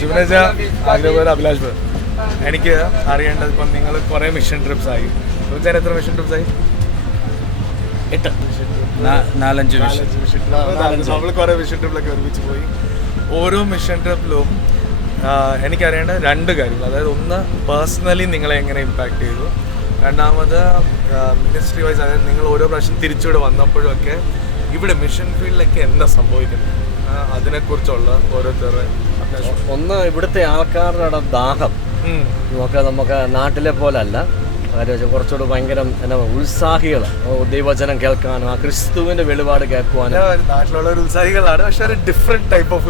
ജുബിനേജ ആഗ്രഹ അഭിലാഷ്. എനിക്ക് അറിയേണ്ടത് ഇപ്പം നിങ്ങൾ കുറേ മിഷൻ ട്രിപ്സ് ആയി. ജുബിനേജ എത്ര മിഷൻ ട്രിപ്സ് ആയി? 4-5 നമ്മൾ കുറേ മിഷൻ ട്രിപ്പിലൊക്കെ ഒരുമിച്ച് പോയി. ഓരോ മിഷൻ ട്രിപ്പിലും എനിക്കറിയേണ്ട 2 കാര്യങ്ങൾ. അതായത് ഒന്ന്, പേഴ്സണലി നിങ്ങളെ എങ്ങനെ ഇമ്പാക്ട് ചെയ്തു. രണ്ടാമത്, മിനിസ്ട്രി വൈസ്, അതായത് നിങ്ങൾ ഓരോ പ്രാവശ്യം തിരിച്ചിവിടെ വന്നപ്പോഴൊക്കെ ഇവിടെ മിഷൻ ഫീൽഡിലൊക്കെ എന്താ സംഭവിക്കുന്നത് അതിനെക്കുറിച്ചുള്ള ഓരോരുത്തരുടെ. ഒന്ന്, ഇവിടുത്തെ ആൾക്കാരുടെ ദാഹം നമുക്ക് നാട്ടിലെ പോലെ അല്ല. കാര്യം കുറച്ചുകൂടെ ഭയങ്കര എന്നാ ഉത്സാഹികൾ, ദൈവവചനം കേൾക്കാനും ആ ക്രിസ്തുവിന്റെ വെളിപാട് കേൾക്കുവാനും നാട്ടിലുള്ള ഒരു ഉത്സാഹികളാണ്. പക്ഷെ ഒരു ഡിഫറെന്റ് ടൈപ്പ് ഓഫ്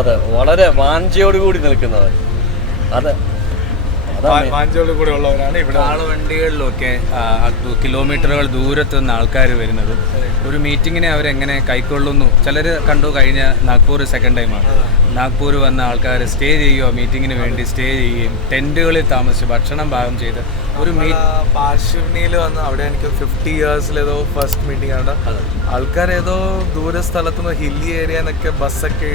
അതെ വളരെ വാഞ്ചയോടുകൂടി നിൽക്കുന്നവർ. കൂടെ ഉള്ളവരാണ് ഇവിടെ. ആളുവണ്ടികളിലൊക്കെ കിലോമീറ്ററുകൾ ദൂരത്ത് നിന്ന് ആൾക്കാർ വരുന്നത് ഒരു മീറ്റിങ്ങിനെ അവരെങ്ങനെ കൈക്കൊള്ളുന്നു. ചിലർ കണ്ടു. കഴിഞ്ഞ നാഗ്പൂർ സെക്കൻഡ് ടൈമാണ്. നാഗ്പൂർ വന്ന ആൾക്കാർ സ്റ്റേ ചെയ്യുകയോ മീറ്റിങ്ങിന് വേണ്ടി സ്റ്റേ ചെയ്യുകയും ടെൻറ്റുകളിൽ താമസിച്ച് ഭക്ഷണം പാകം ചെയ്ത് ഒരു പാർശ്വനിയിൽ വന്ന് അവിടെ എനിക്ക് 50 ഇയേഴ്സിലേതോ ഫസ്റ്റ് മീറ്റിംഗ് ആണ്. ആൾക്കാർ ഏതോ ദൂര സ്ഥലത്തുനിന്ന് ഹില്ലി ഏരിയ എന്നൊക്കെ ബസ്സൊക്കെ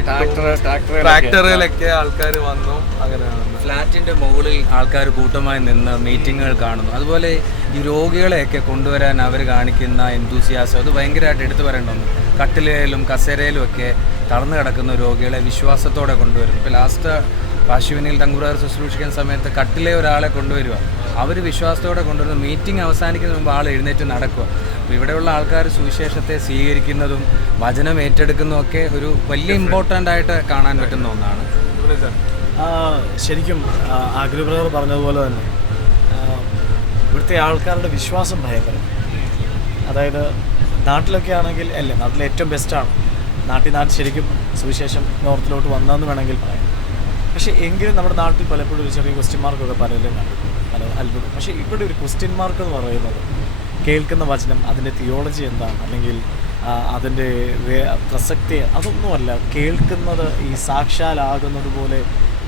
ട്രാക്ടറിലൊക്കെ ആൾക്കാർ വന്നു. അങ്ങനെയാണ് ഫ്ലാറ്റിൻ്റെ മുകളിൽ ആൾക്കാർ കൂട്ടമായി നിന്ന് മീറ്റിങ്ങുകൾ കാണുന്നു. അതുപോലെ ഈ രോഗികളെയൊക്കെ കൊണ്ടുവരാൻ അവർ കാണിക്കുന്ന എന്തൂസിയാസം അത് ഭയങ്കരമായിട്ട് എടുത്തു പറയേണ്ട ഒന്ന്. കട്ടിലേലും കസേരയിലും ഒക്കെ തളർന്നു കിടക്കുന്ന രോഗികളെ വിശ്വാസത്തോടെ കൊണ്ടുവരുന്നു. ഇപ്പോൾ ലാസ്റ്റ് പാശുവിനിൽ തങ്കുറാർ ശുശ്രൂഷിക്കുന്ന സമയത്ത് കട്ടിലെ ഒരാളെ കൊണ്ടുവരിക. അവർ വിശ്വാസത്തോടെ കൊണ്ടുവരുന്ന മീറ്റിംഗ് അവസാനിക്കുന്ന മുമ്പ് ആൾ എഴുന്നേറ്റ് നടക്കുക. അപ്പോൾ ഇവിടെയുള്ള ആൾക്കാർ സുവിശേഷത്തെ സ്വീകരിക്കുന്നതും വചനം ഏറ്റെടുക്കുന്നതും ഒക്കെ ഒരു വലിയ ഇമ്പോർട്ടൻ്റ് ആയിട്ട് കാണാൻ പറ്റുന്ന ഒന്നാണ്. ശരിക്കും ആഗ്രഹ ബ്രദർ പറഞ്ഞതുപോലെ തന്നെ ഇവിടുത്തെ ആൾക്കാരുടെ വിശ്വാസം ഭയങ്കരം. അതായത് നാട്ടിലൊക്കെ ആണെങ്കിൽ അല്ലേ, നാട്ടിലെ ഏറ്റവും ബെസ്റ്റാണ്. നാട്ടിൽ ശരിക്കും സുവിശേഷം നോർത്തിലോട്ട് വന്നതെന്ന് വേണമെങ്കിൽ പറയാം. പക്ഷേ എങ്കിലും നമ്മുടെ നാട്ടിൽ പലപ്പോഴും ഒരു ചെറിയ ക്വസ്റ്റ്യൻ മാർക്കൊക്കെ പലരും കാണും, പല അത്ഭുതം. പക്ഷേ ഇവിടെ ഒരു ക്വസ്റ്റ്യൻ മാർക്ക് എന്ന് പറയുന്നത് കേൾക്കുന്ന വചനം, അതിൻ്റെ തിയോളജി എന്താണ്, അല്ലെങ്കിൽ അതിൻ്റെ പ്രസക്തി, അതൊന്നുമല്ല. കേൾക്കുന്നത് ഈ സാക്ഷാലാകുന്നത് പോലെ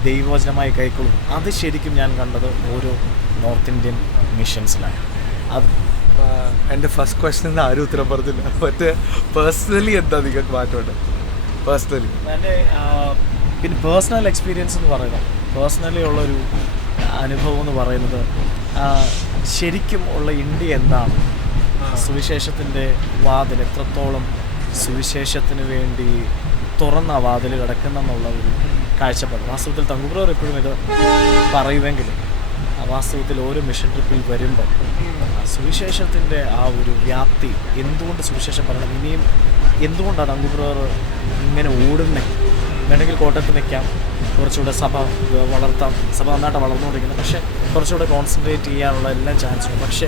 ദൈവവചനമായി കൈക്കൊള്ളും. അത് ശരിക്കും ഞാൻ കണ്ടത് ഓരോ നോർത്ത് ഇന്ത്യൻ മിഷൻസിലാണ്. അത് എൻ്റെ ഫസ്റ്റ് ക്വസ്റ്റ്യൻ ആരും ഉത്തരം പറഞ്ഞില്ല. മറ്റേ പേഴ്സണലി എന്താ നിങ്ങൾക്ക് മാറ്റമുണ്ട്? പേഴ്സണലി എൻ്റെ പിന്നെ പേഴ്സണൽ എക്സ്പീരിയൻസ് എന്ന് പറയുന്നത്, പേഴ്സണലി ഉള്ളൊരു അനുഭവം എന്ന് പറയുന്നത് ശരിക്കും ഉള്ള ഇന്ത്യ എന്താണ്, സുവിശേഷത്തിൻ്റെ വാതിൽ എത്രത്തോളം സുവിശേഷത്തിന് വേണ്ടി തുറന്ന വാതിൽ കിടക്കുന്നെന്നുള്ള ഒരു കാഴ്ചപ്പാട്. വാസ്തവത്തിൽ തങ്കുബ്രദർ എപ്പോഴും ഇത് പറയുമെങ്കിലും വാസ്തവത്തിൽ ഓരോ മിഷൻ ട്രിപ്പിൽ വരുമ്പോൾ സുവിശേഷത്തിൻ്റെ ആ ഒരു വ്യാപ്തി, എന്തുകൊണ്ട് സുവിശേഷം പറയണം, ഇനിയും എന്തുകൊണ്ടാണ് തങ്കുബ്രദർ ഇങ്ങനെ ഓടുന്നത്. വേണമെങ്കിൽ കോട്ടയത്ത് നിൽക്കാം, കുറച്ചുകൂടെ സഭ വളർത്താം, സഭ നന്നായിട്ട് വളർന്നുകൊണ്ടിരിക്കുന്നത്, പക്ഷേ കുറച്ചുകൂടെ കോൺസെൻട്രേറ്റ് ചെയ്യാനുള്ള എല്ലാ ചാൻസും. പക്ഷേ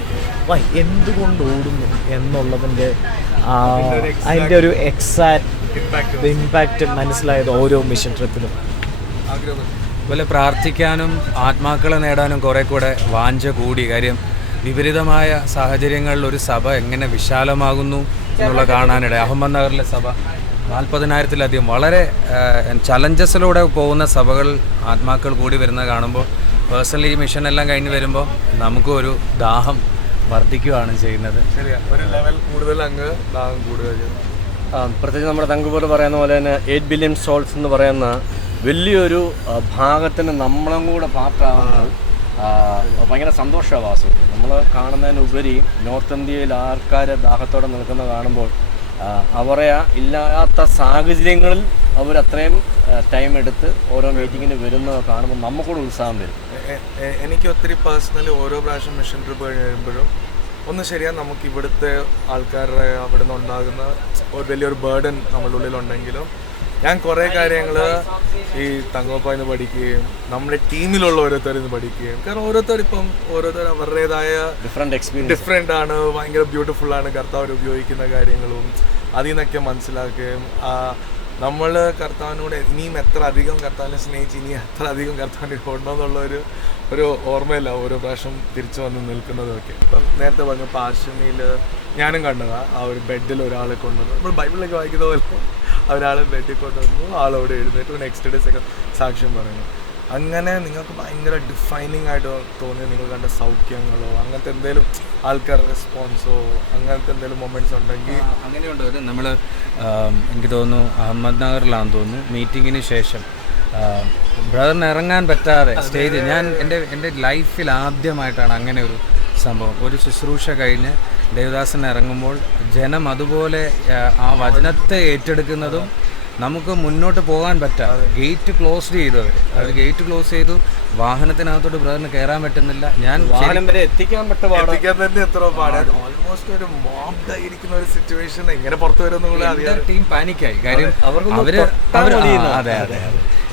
എന്തുകൊണ്ട് ഓടുന്നു എന്നുള്ളതിൻ്റെ അതിൻ്റെ ഒരു എക്സാക്റ്റ് ഇമ്പാക്റ്റ് മനസ്സിലായത് ഓരോ മിഷൻ ട്രിപ്പിലും. അതുപോലെ പ്രാർത്ഥിക്കാനും ആത്മാക്കളെ നേടാനും കുറേ കൂടെ വാഞ്ച കൂടി. കാര്യം വിപരീതമായ സാഹചര്യങ്ങളിൽ ഒരു സഭ എങ്ങനെ വിശാലമാകുന്നു എന്നുള്ള കാണാനിട. അഹമ്മദ് നഗറിലെ സഭ 40,000-ലധികം വളരെ ചലഞ്ചസിലൂടെ പോകുന്ന സഭകൾ, ആത്മാക്കൾ കൂടി വരുന്നത് കാണുമ്പോൾ പേഴ്സണലി ഈ മിഷൻ എല്ലാം കഴിഞ്ഞ് വരുമ്പോൾ നമുക്കും ഒരു ദാഹം വർദ്ധിക്കുകയാണ് ചെയ്യുന്നത്. ശരിയാണ്, ഒരു ലെവൽ കൂടുതൽ അങ്ങ് ദാഹം കൂടുതൽ. പ്രത്യേകിച്ച് നമ്മുടെ തങ്കുപോലെ പറയുന്ന പോലെ തന്നെ 8 ബില്യൺ സോൾസ് എന്ന് പറയുന്ന വലിയൊരു ഭാഗത്തിന് നമ്മളും കൂടെ പാർട്ടാകുമ്പോൾ ഭയങ്കര സന്തോഷമാണ്. വാസു നമ്മൾ കാണുന്നതിനുപരി നോർത്ത് ഇന്ത്യയിൽ ആൾക്കാരെ ദാഹത്തോടെ നിൽക്കുന്നത് കാണുമ്പോൾ അവരെ ഇല്ലാത്ത സാഹചര്യങ്ങളിൽ അവരത്രയും ടൈം എടുത്ത് ഓരോ മീറ്റിങ്ങിന് വരുന്നത് കാണുമ്പോൾ നമുക്കൂടെ ഉത്സാഹം വരും. എനിക്ക് ഒത്തിരി പേഴ്സണലി ഓരോ പ്രാവശ്യം മിഷൻ ട്രിപ്പ് കഴിയുമ്പോഴും ഒന്ന് ശരിയാണ്, നമുക്ക് ഇവിടുത്തെ ആൾക്കാരുടെ അവിടെ നിന്ന് ഉണ്ടാകുന്ന ഒരു വലിയൊരു ബേർഡൻ നമ്മളുടെ ഉള്ളിലുണ്ടെങ്കിലും ഞാൻ കുറേ കാര്യങ്ങൾ ഈ തങ്കപ്പായിൽ നിന്ന് പഠിക്കുകയും നമ്മുടെ ടീമിലുള്ള ഓരോരുത്തരിൽ നിന്ന് പഠിക്കുകയും, കാരണം ഓരോരുത്തർ അവരുടേതായ ഡിഫറെൻ്റ് ആണ്, ഭയങ്കര ബ്യൂട്ടിഫുള്ളാണ് കർത്താവ് ഉപയോഗിക്കുന്ന കാര്യങ്ങളും അതിൽ നിന്നൊക്കെ മനസ്സിലാക്കുകയും നമ്മൾ കർത്താവിനോട് ഇനിയും എത്ര അധികം കർത്താവിനെ സ്നേഹിച്ച് ഇനി എത്ര അധികം കർത്താവിനെ കൊണ്ടുവന്നുള്ളൊരു ഓർമ്മയില്ല ഓരോ പ്രാവശ്യം തിരിച്ചു വന്ന് നിൽക്കുന്നതൊക്കെ. ഇപ്പം നേരത്തെ പറഞ്ഞ പാർശ്വനിയിൽ ഞാനും കണ്ടതാണ് ആ ഒരു ബെഡിൽ ഒരാളെ കൊണ്ടുവന്നു. നമ്മൾ ബൈബിളിലൊക്കെ വായിക്കുന്ന പോലെ ഒരാളെ ബെഡിൽ കൊണ്ടുവന്നു, ആളവിടെ എഴുന്നേറ്റ് നെക്സ്റ്റ് ഡേ സാക്ഷ്യം പറയുന്നു. അങ്ങനെ നിങ്ങൾക്ക് ഭയങ്കര ഡിഫൈനിങ് ആയിട്ട് തോന്നിയ നിങ്ങൾ കണ്ട സൗഖ്യങ്ങളോ അങ്ങനത്തെ എന്തെങ്കിലും ആൾക്കാരുടെ റെസ്പോൺസോ അങ്ങനത്തെ എന്തെങ്കിലും മൊമെൻറ്റ്സ് ഉണ്ടെങ്കിൽ? അങ്ങനെയുണ്ട്. നമ്മൾ എനിക്ക് തോന്നുന്നു അഹമ്മദ് നഗറിലാണെന്ന് തോന്നുന്നു, മീറ്റിങ്ങിന് ശേഷം ബ്രദറിന് ഇറങ്ങാൻ പറ്റാതെ സ്റ്റേജ് എൻ്റെ ലൈഫിൽ ആദ്യമായിട്ടാണ് അങ്ങനെ ഒരു സംഭവം. ഒരു ശുശ്രൂഷ കഴിഞ്ഞ് ദേവദാസൻ ഇറങ്ങുമ്പോൾ ജനം അതുപോലെ ആ വചനത്തെ ഏറ്റെടുക്കുന്നതും നമുക്ക് മുന്നോട്ട് പോകാൻ പറ്റാതെ ഗേറ്റ് ക്ലോസ് ചെയ്തു. അവർ ഗേറ്റ് ക്ലോസ് ചെയ്തു. വാഹനത്തിനകത്തോട്ട് ബ്രദറിന് കയറാൻ പറ്റുന്നില്ല. ഞാൻ വാഹനം വരെ എത്തിക്കാൻ തന്നെ എത്ര പാടാണ്. ഓൾമോസ്റ്റ് ഒരു മോബ്ഡ് ആയിരിക്കുന്ന ഒരു സിറ്റുവേഷൻ എങ്ങനെ പുറത്തു വരുന്ന ടീം പാനിക്കായി. കാര്യം അതെ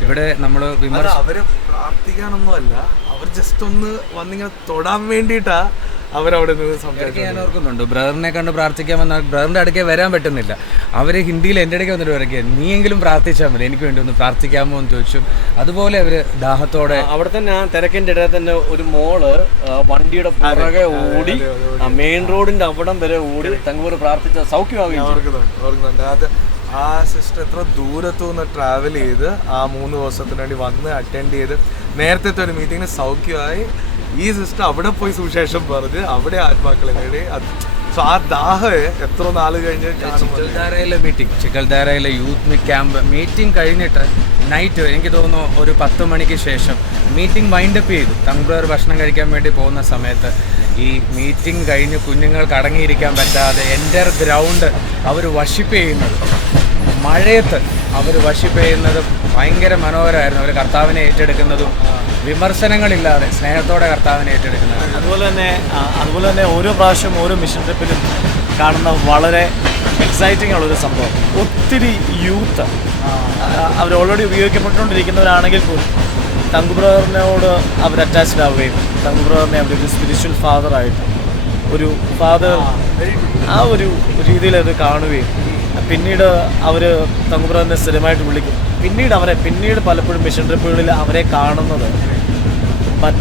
ഇവിടെ നമ്മൾ അവര് പ്രാർത്ഥിക്കാനൊന്നും അല്ല, അവർ ജസ്റ്റ് ഒന്ന് വന്നിങ്ങനെ തൊടാൻ വേണ്ടിയിട്ടാ അവരവിടെ നിന്ന് സംസാരിക്കാൻ. ഞാൻ ഓർക്കുന്നുണ്ട്, ബ്രദറിനെ കണ്ട് പ്രാർത്ഥിക്കാൻ വന്ന ബ്രദറിൻ്റെ അടുക്കേ വരാൻ പറ്റുന്നില്ല. അവർ ഹിന്ദിയിൽ എൻ്റെ ഇടയ്ക്ക് വന്നിട്ട് പറയുക, നീയെങ്കിലും പ്രാർത്ഥിച്ചാൽ മതി, എനിക്ക് വേണ്ടി ഒന്ന് പ്രാർത്ഥിക്കാമോ എന്ന് ചോദിച്ചു. അതുപോലെ അവർ ദാഹത്തോടെ അവിടെ തന്നെ ആ തിരക്കിൻ്റെ ഇടയിൽ തന്നെ ഒരു മോള് വണ്ടിയുടെ പുറകെ ഓടി മെയിൻ റോഡിന്റെ അവിടം വരെ ഓടി തങ്കൂർ പ്രാർത്ഥിച്ച സൗഖ്യമാവുകയും ഓർക്കുന്നുണ്ട്. അത് ആ സിസ്റ്റർ എത്ര ദൂരത്തു നിന്ന് ട്രാവൽ ചെയ്ത് ആ 3 ദിവസത്തിന് വേണ്ടി വന്ന് അറ്റൻഡ് ചെയ്ത് നേരത്തെ ഒരു മീറ്റിങ്ങിന് സൗഖ്യമായി. ഈ സിസ്റ്റർ അവിടെ പോയി സുവിശേഷം പറഞ്ഞ് അവിടെ ആത്മാക്കളെ നേടി. സോ ആ ദാഹം എത്ര നാൾ കഴിഞ്ഞ് ചിക്കൽധാരയിലെ യൂത്ത് ക്യാമ്പ് മീറ്റിംഗ് കഴിഞ്ഞിട്ട് നൈറ്റ് എനിക്ക് തോന്നുന്നു ഒരു 10 മണിക്ക് ശേഷം മീറ്റിംഗ് വൈൻഡപ്പ് ചെയ്തു. തങ്കൂർ ഭക്ഷണം കഴിക്കാൻ വേണ്ടി പോകുന്ന സമയത്ത് ഈ മീറ്റിംഗ് കഴിഞ്ഞ് കുഞ്ഞുങ്ങൾക്ക് അടങ്ങിയിരിക്കാൻ പറ്റാതെ എൻ്റെ ഗ്രൗണ്ട് അവർ വർഷിപ്പ് ചെയ്യുന്നത്, മഴയത്ത് അവർ വർഷിപ്പ് ചെയ്യുന്നതും ഭയങ്കര മനോഹരമായിരുന്നു. അവർ കർത്താവിനെ ഏറ്റെടുക്കുന്നതും വിമർശനങ്ങളില്ലാതെ സ്നേഹത്തോടെ കർത്താവിനെ ഏറ്റെടുക്കുന്നത്. അതുപോലെ തന്നെ ഓരോ പ്രാവശ്യം ഓരോ മിഷൻ ട്രിപ്പിലും കാണുന്ന വളരെ എക്സൈറ്റിംഗ് ഉള്ളൊരു സംഭവം, ഒത്തിരി യൂത്ത് അവർ ഓൾറെഡി ഉപയോഗിക്കപ്പെട്ടുകൊണ്ടിരിക്കുന്നവരാണെങ്കിൽ പോലും തങ്കു ബ്രദറിനോട് അവർ അറ്റാച്ച്ഡ് ആവുകയും തങ്കു ബ്രദറിനെ അവരൊരു സ്പിരിച്വൽ ഫാദറായിട്ട് ഒരു ഫാദർ ആ ഒരു രീതിയിൽ അത് കാണുകയും പിന്നീട് അവർ തങ്കു ബ്രദറിനെ സ്ഥിരമായിട്ട് വിളിക്കും. പിന്നീട് പലപ്പോഴും മിഷൻ ട്രിപ്പുകളിൽ അവരെ കാണുന്നത്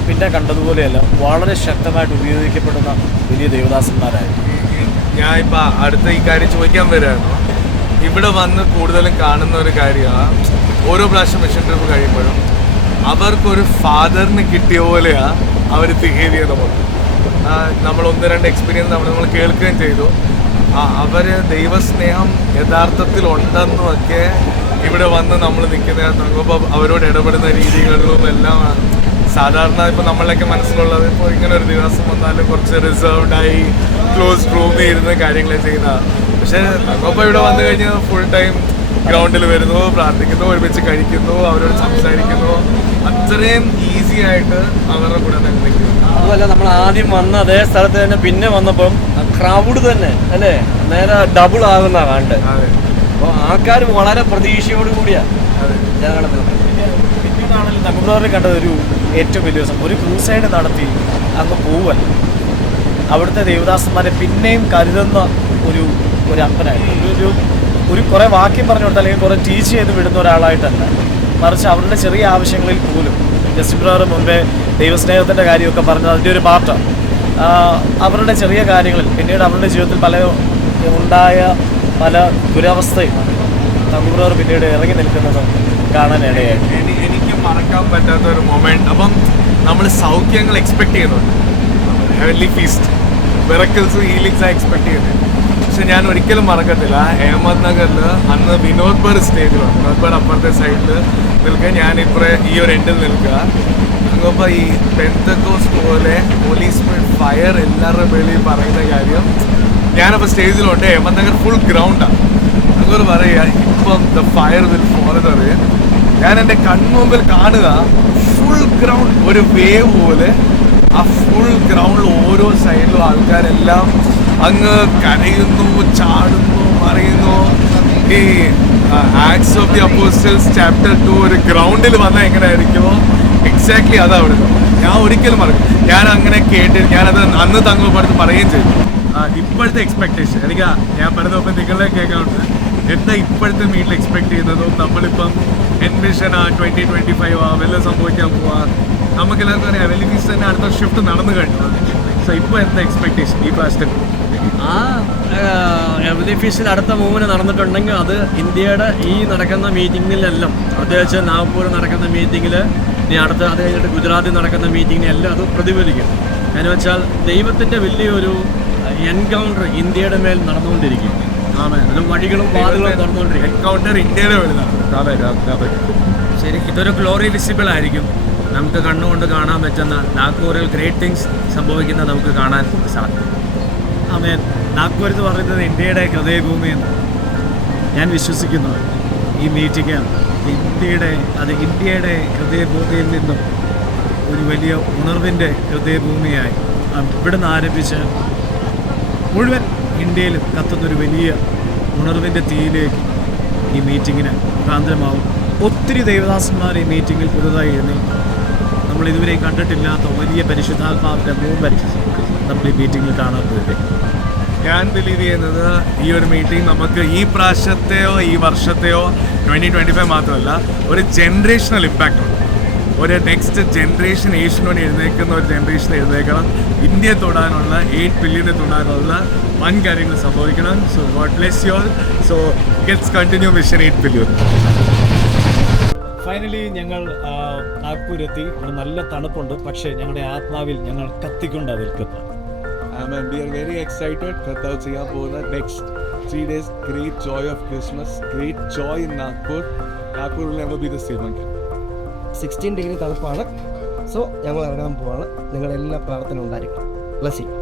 പിന്നെ കണ്ടതുപോലെയല്ല, വളരെ ശക്തമായിട്ട് ഉപയോഗിക്കപ്പെടുന്ന വലിയ ദേവദാസന്മാരായിരുന്നു. ഞാൻ ഇപ്പം അടുത്ത ഈ കാര്യം ചോദിക്കാൻ വരികയാണ്. ഇവിടെ വന്ന് കൂടുതലും കാണുന്ന ഒരു കാര്യമാണ്, ഓരോ പ്രാവശ്യം മിഷൻ ട്രിപ്പ് കഴിയുമ്പോഴും അവർക്കൊരു ഫാദറിന് കിട്ടിയ പോലെയാണ് അവർ ബിഹേവ് ചെയ്ത് പോകുന്നത്. നമ്മൾ 1-2 എക്സ്പീരിയൻസ് നമ്മൾ കേൾക്കുകയും ചെയ്തു. അവർ ദൈവസ്നേഹം യഥാർത്ഥത്തിൽ ഉണ്ടെന്നുമൊക്കെ ഇവിടെ വന്ന് നമ്മൾ നിൽക്കുന്ന അവരോട് ഇടപെടുന്ന രീതികളും എല്ലാം സാധാരണ ഇപ്പോൾ നമ്മളൊക്കെ മനസ്സിലുള്ളത് ഇപ്പോൾ ഇങ്ങനെ ഒരു ദിവസം വന്നാലും കുറച്ച് റിസർവ്ഡായി ക്ലോസ്ഡ് റൂമിൽ ഇരുന്ന് കാര്യങ്ങൾ ചെയ്യുന്നതാണ്. പക്ഷേ തങ്ങൊപ്പം ഇവിടെ വന്നു കഴിഞ്ഞാൽ ഫുൾ ടൈം ഗ്രൗണ്ടിൽ വരുന്നു, പ്രാർത്ഥിക്കുന്നു, ഒരുമിച്ച് കഴിക്കുന്നു, അവരോട് സംസാരിക്കുന്നു. അത്രയും ഈസി ആയിട്ട് അവരുടെ കൂടെ തന്നെ നിൽക്കുന്നു. അതുമല്ല, നമ്മൾ ആദ്യം വന്ന അതേ സ്ഥലത്ത് തന്നെ പിന്നെ വന്നപ്പം ക്രൗഡ് തന്നെ അല്ലേ നേരെ ഡബിൾ ആകുന്ന കണ്ട്. അപ്പോൾ ആൾക്കാർ വളരെ പ്രതീക്ഷയോട് കൂടിയാണ് ഞങ്ങളുടെ പിന്നീടാണെങ്കിലും തങ്കു ബ്രദറിൽ കണ്ടത് ഏറ്റവും വലിയ ദിവസം ഒരു ക്രൂസൈഡ് നടത്തി അങ്ങ് പോവല്ല, അവിടുത്തെ ദേവദാസന്മാരെ പിന്നെയും കരുതുന്ന ഒരു അപ്പനായിട്ട് ഒരു കുറേ വാക്യം പറഞ്ഞു കൊടുത്താൽ അല്ലെങ്കിൽ കുറേ ടീച്ച് ചെയ്ത് വിടുന്ന ഒരാളായിട്ടല്ല, മറിച്ച് അവരുടെ ചെറിയ ആവശ്യങ്ങളിൽ പോലും ജസ്റ്റിൻ ബ്രദർ മുമ്പേ ദൈവസ്നേഹത്തിൻ്റെ കാര്യമൊക്കെ പറഞ്ഞത് അതിൻ്റെ ഒരു പാർട്ടാണ്. അവരുടെ ചെറിയ കാര്യങ്ങളിൽ പിന്നീട് അവരുടെ ജീവിതത്തിൽ ഉണ്ടായ പല ദുരവസ്ഥയും തങ്കു ബ്രദർ പിന്നീട് ഇറങ്ങി നിൽക്കുന്നത് കാണാനിടയായി. എനിക്ക് മറക്കാൻ പറ്റാത്ത ഒരു മൊമെന്റ്. അപ്പം നമ്മൾ സൗഖ്യങ്ങൾ എക്സ്പെക്ട് ചെയ്യുന്നുണ്ട്, heavenly feast, miracles, healings expect ചെയ്യുന്നത്. പക്ഷെ ഞാൻ ഒരിക്കലും മറക്കത്തില്ല, അഹമ്മദ് നഗറിൽ അന്ന് വിനോദ് ബർ സ്റ്റേജിലാണ്. വിനോദ് ബർ അപ്പുറത്തെ സൈഡിൽ നിൽക്കുക, ഞാനിപ്പറേ ഈ ഒരു എൻഡിൽ നിൽക്കുക. അങ്ങപ്പോൾ ഈ പെന്തക്കോസ്റ്റ് പോലെ പോലീസ്മെൻ ഫയർ എല്ലാവരുടെ വെളിയിൽ പറയുന്ന കാര്യം ഞാനപ്പോൾ സ്റ്റേജിലുണ്ട്. അഹമ്മദ് നഗർ ഫുൾ ഗ്രൗണ്ടാണ്. അങ്ങനെ പറയുക ഇപ്പം ദ ഫയർ വിൽ ഫോൾ എന്ന് പറയും. ഞാൻ എൻ്റെ കൺമുമ്പിൽ കാണുക ഫുൾ ഗ്രൗണ്ട് ഒരു വേവ് പോലെ. ആ ഫുൾ ഗ്രൗണ്ടിൽ ഓരോ സൈഡിലും ആൾക്കാരെല്ലാം അങ്ങ് കരയുന്നു, ചാടുന്നു, മറിയുന്നു. ഈ acts of the apostles chapter 2 ഒരു ഗ്രൗണ്ടിൽ വന്നാൽ എങ്ങനെയായിരിക്കുമോ എക്സാക്ട്ലി അതാ അവിടെ. ഞാൻ ഒരിക്കലും മറക്കും. ഞാൻ അങ്ങനെ കേട്ട് ഞാനത് അന്ന് തങ്ങപ്പെടുത്ത് പറയുകയും ചെയ്തു. ഇപ്പോഴത്തെ എക്സ്പെക്ടേഷൻ എനിക്ക് ഞാൻ പറഞ്ഞപ്പോൾ നിങ്ങളെ കേൾക്കാറുണ്ട്. എന്താ ഇപ്പോഴത്തെ മീറ്റിൽ എക്സ്പെക്ട് ചെയ്യുന്നതും നമ്മളിപ്പം എൻവിഷൻ 2025 വല്ലതും സംഭവിക്കാൻ പോവാ. നമുക്കെല്ലാവർക്കും അറിയാം വെല്ലി ഫീസ്റ്റ് തന്നെ അടുത്ത ഷിഫ്റ്റ് നടന്നു കഴിഞ്ഞു. സോ ഇപ്പോൾ എന്താ എക്സ്പെക്ടേഷൻ ഈ പ്രാവശ്യത്തെ? ആ വെല്ലി ഫീസ്റ്റിൽ അടുത്ത മൂവിന് നടന്നിട്ടുണ്ടെങ്കിൽ അത് ഇന്ത്യയുടെ ഈ നടക്കുന്ന മീറ്റിങ്ങിലെല്ലാം, പ്രത്യേകിച്ച് നാഗ്പൂർ നടക്കുന്ന മീറ്റിങ്ങിൽ, ഇനി അടുത്ത അത് കഴിഞ്ഞിട്ട് ഗുജറാത്തിൽ നടക്കുന്ന മീറ്റിങ്ങിനെല്ലാം അത് പ്രതിഫലിക്കും. എന്ന് വെച്ചാൽ ദൈവത്തിൻ്റെ വലിയൊരു എൻകൗണ്ടർ ഇന്ത്യയുടെ മേൽ നടന്നുകൊണ്ടിരിക്കും. അതും വഴികളും വാതികളും തുറന്നുകൊണ്ടിരിക്കും. എൻകൗണ്ടർ ഇന്ത്യയുടെ വലുതാണ്. പക്ഷേ ശരിക്കും ഇതൊരു ഗ്ലോറി വിസിബിൾ ആയിരിക്കും. നമുക്ക് കണ്ണുകൊണ്ട് കാണാൻ പറ്റുന്ന നാഗ്പൂരിൽ ഗ്രേറ്റ് തിങ്സ് സംഭവിക്കുന്നത് നമുക്ക് കാണാൻ സാധിക്കും. ആമേൻ. നാഗ്പൂർ എന്ന് പറയുന്നത് ഇന്ത്യയുടെ ഹൃദയഭൂമിയെന്ന് ഞാൻ വിശ്വസിക്കുന്നു. ഈ മീറ്റിംഗ് ഇന്ത്യയുടെ ഹൃദയഭൂമിയിൽ നിന്നും ഒരു വലിയ ഉണർവിൻ്റെ ഹൃദയഭൂമിയായി ഇവിടുന്ന് ആരംഭിച്ച് മുഴുവൻ ഇന്ത്യയിലും കത്തുന്നൊരു വലിയ ഉണർവിൻ്റെ തീയിലേക്ക് ഈ മീറ്റിങ്ങിന് മുഖാന്തരമാവും. ഒത്തിരി ദൈവദാസന്മാർ ഈ മീറ്റിങ്ങിൽ പുതുതായി എഴുന്നേൽക്കും. നമ്മൾ ഇതുവരെയും കണ്ടിട്ടില്ലാത്ത വലിയ പരിശുദ്ധാത്മാവിൻ്റെ മൂവ്മെൻറ്റ് നമ്മൾ ഈ മീറ്റിങ്ങിൽ കാണാൻ പോവുകയാണ്. ഞാൻ ബിലീവ് ചെയ്യുന്നത് ഈ ഒരു മീറ്റിംഗ് നമുക്ക് ഈ പ്രാവശ്യത്തെയോ ഈ വർഷത്തെയോ 2025 മാത്രമല്ല, ഒരു ജനറേഷണൽ ഇമ്പാക്റ്റ് ഉണ്ട്. ഒരു നെക്സ്റ്റ് ജനറേഷൻ ഏഷ്യനോട് എഴുന്നേൽക്കുന്ന ഒരു ജനറേഷൻ എഴുന്നേൽക്കണം. ഇന്ത്യയെ തൊടാനുള്ള 8 ബില്യനെ തൊടാനുള്ള വൻ കാര്യങ്ങൾ സംഭവിക്കണം. So God bless you all. So let's continue mission 8 billion. Finally ഞങ്ങൾ നാഗ്പൂരെത്തി. ഇവിടെ നല്ല തണുപ്പുണ്ട്, പക്ഷേ ഞങ്ങളുടെ ആത്മാവിൽ ഞങ്ങൾ കത്തിക്കൊണ്ട് നിൽക്കുന്നു. We are very excited. കർത്താവ് ചെയ്യാൻ പോകുന്ന next 3 days great joy of Christmas, great joy in Nagpur. Nagpur will never be the same again. 16 degree തണുപ്പാണ്. സോ ഞങ്ങൾ ഇറങ്ങാൻ പോവാണ്. നിങ്ങളെല്ലാം പ്രാർത്ഥന ഉണ്ടായിരിക്കും. ബ്ലെസ്സിംഗ്.